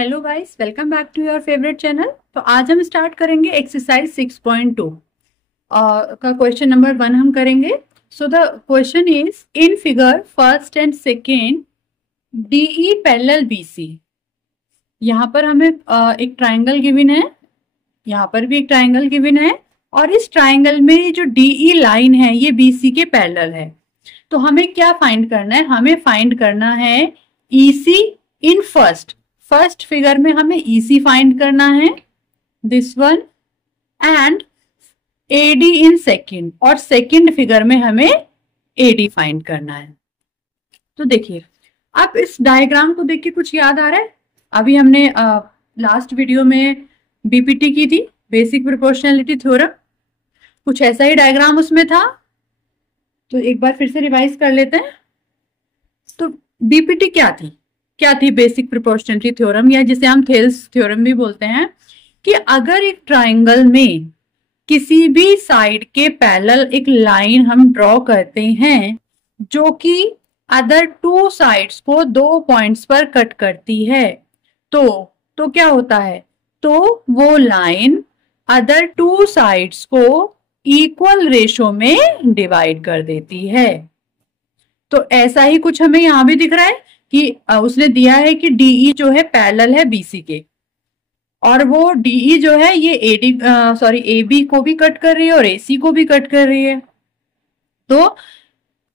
Hello guys, welcome back to your favourite channel. तो आज हम स्टार्ट करेंगे एक्सरसाइज 6.2 का क्वेश्चन नंबर 1 हम करेंगे। So the question is in figure first and second DE parallel BC. यहाँ पर हमें एक ट्राइंगल गिवन है, यहाँ पर भी एक ट्राइंगल गिवन है और इस ट्राइंगल में जो डीई लाइन है ये बीसी के पैरेलल है। तो हमें क्या फाइंड करना है? हमें फाइंड करना है ईसी इन फर्स्ट फिगर में हमें ईसी फाइंड करना है, this one, and AD in second, और सेकेंड फिगर में हमें एडी फाइंड करना है। तो देखिए, आप इस डायग्राम को देख के कुछ याद आ रहा है? अभी हमने लास्ट वीडियो में बीपीटी की थी, बेसिक प्रोपोर्शनैलिटी थ्योरम, कुछ ऐसा ही डायग्राम उसमें था। तो एक बार फिर से रिवाइज कर लेते हैं। तो बीपीटी क्या थी बेसिक प्रोपोर्शनैलिटी थ्योरम, या जिसे हम थेल्स थ्योरम भी बोलते हैं, कि अगर एक ट्राइंगल में किसी भी साइड के पैरेलल एक लाइन हम ड्रॉ करते हैं जो कि अदर टू साइड्स को 2 पॉइंट्स पर कट करती है, तो क्या होता है? तो वो लाइन अदर टू साइड्स को इक्वल रेशो में डिवाइड कर देती है। तो ऐसा ही कुछ हमें यहां भी दिख रहा है कि उसने दिया है कि डीई जो है पैरेलल है बीसी के, और वो डीई जो है ये एबी को भी कट कर रही है और एसी को भी कट कर रही है। तो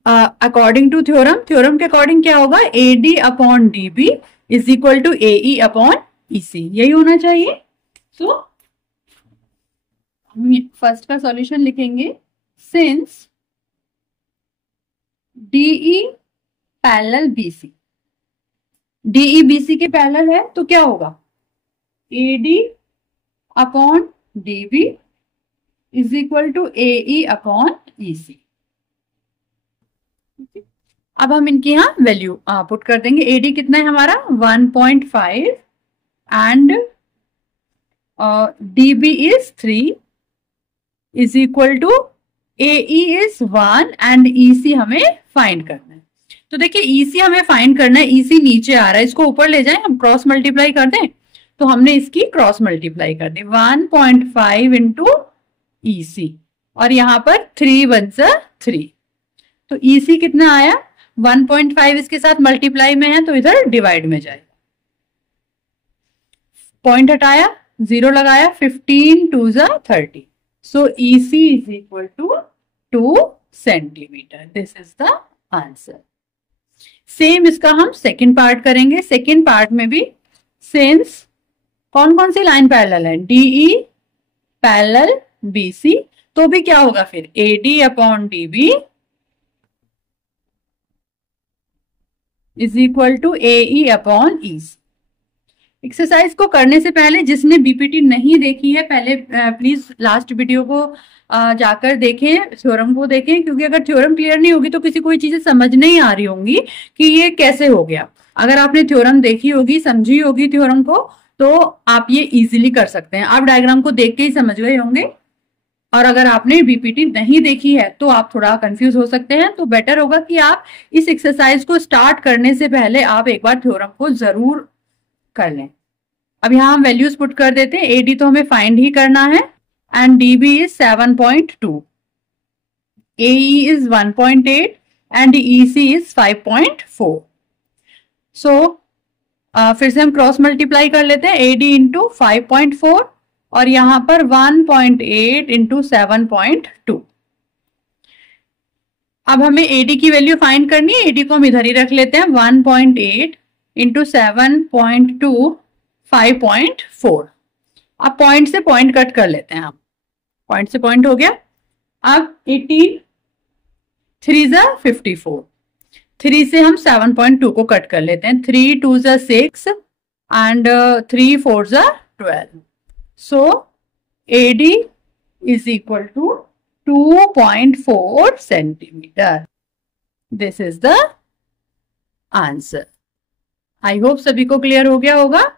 अकॉर्डिंग टू थ्योरम के अकॉर्डिंग क्या होगा? AD upon DB is equal to AE upon EC, यही होना चाहिए। सो हम फर्स्ट का सॉल्यूशन लिखेंगे, since DE parallel BC, DE BC के पैरेलल है तो क्या होगा? AD upon DB is equal to AE upon EC. अब हम इनकी यहाँ वैल्यू पुट कर देंगे। एडी कितना है हमारा? 1.5 and DB is 3 is equal to AE is 1 and EC हमें फाइंड करना है। तो देखिए, ईसी हमें फाइंड करना है, ईसी नीचे आ रहा है, इसको ऊपर ले जाएं, हम क्रॉस मल्टीप्लाई कर दें। तो हमने इसकी क्रॉस मल्टीप्लाई कर दी, 1.5 इंटू ईसी, और यहां पर 3 1 3। तो ईसी कितना आया? 1.5 इसके साथ मल्टीप्लाई में है तो इधर डिवाइड में जाएगा, पॉइंट हटाया, 0 लगाया, 15 2 30। So EC is equal to 2 centimetre. This is the answer. Same इसका हम सेकेंड पार्ट करेंगे। सेकेंड पार्ट में भी सिंस कौन कौन सी लाइन पैरेलल है? डीई पैरेलल बीसी, तो भी क्या होगा फिर? AD upon DB is equal to AE upon EC. Exercise को करने से पहले जिसने बीपीटी नहीं देखी है, पहले प्लीज लास्ट वीडियो को जाकर देखें, थ्योरम को देखें, क्योंकि अगर थ्योरम क्लियर नहीं होगी तो किसी कोई चीजें समझ नहीं आ रही होंगी कि ये कैसे हो गया। अगर आपने थ्योरम देखी होगी, समझी होगी थ्योरम को, तो आप ये इजीली कर सकते हैं। आप डायग्राम को देख के ही समझ गए होंगे, और अगर आपने बीपीटी नहीं देखी है तो आप थोड़ा कंफ्यूज हो सकते हैं। तो बेटर होगा कि आप इस एक्सरसाइज को स्टार्ट करने से पहले आप एक बार थ्योरम को जरूर कर लें। अब यहाँ हम वैल्यूज पुट कर देते हैं। एडी तो हमें फाइंड ही करना है, and DB is 7.2, AE is 1.8 and EC is 5.4। सो फिर से हम क्रॉस मल्टीप्लाई कर लेते हैं, एडी इंटू 5.4 और यहां पर 1.8 इंटू 7.2। अब हमें एडी की वैल्यू फाइंड करनी है। एडी को हम इधर ही रख लेते हैं, 1.8 इंटू 7.2 5.4। अब पॉइंट से पॉइंट कट कर लेते हैं हम, पॉइंट से पॉइंट हो गया। अब 18 3 × 54, 3 से हम 7.2 को कट कर लेते हैं, 3 2 × 6 and 3 4 × 12। So AD is equal to 2.4 centimetre. This is the answer. I hope सभी को क्लियर हो गया होगा।